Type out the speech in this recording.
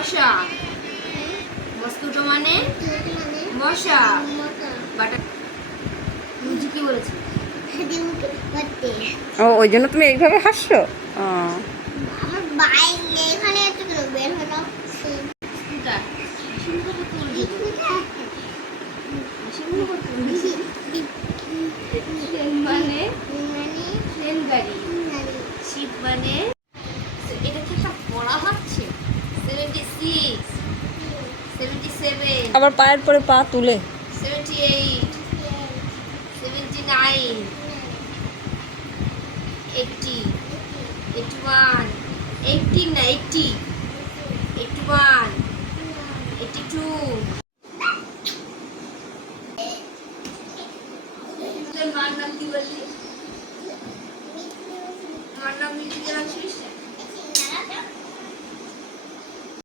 মশা। মস্কুটো মানে? মশা। বাটা রুজি কি বলেছে? ও ওই জন্য তুমি এইভাবে হাসছো? ও, আমার বাইরে এখানে সেভেন আবার পায়ের পরে পা তুলে। Seventy eight seventy nine eighty eight one eighty না eighty eighty one eighty two মার নাম কি বললি? মার নাম মিটি জানাচ্ছিস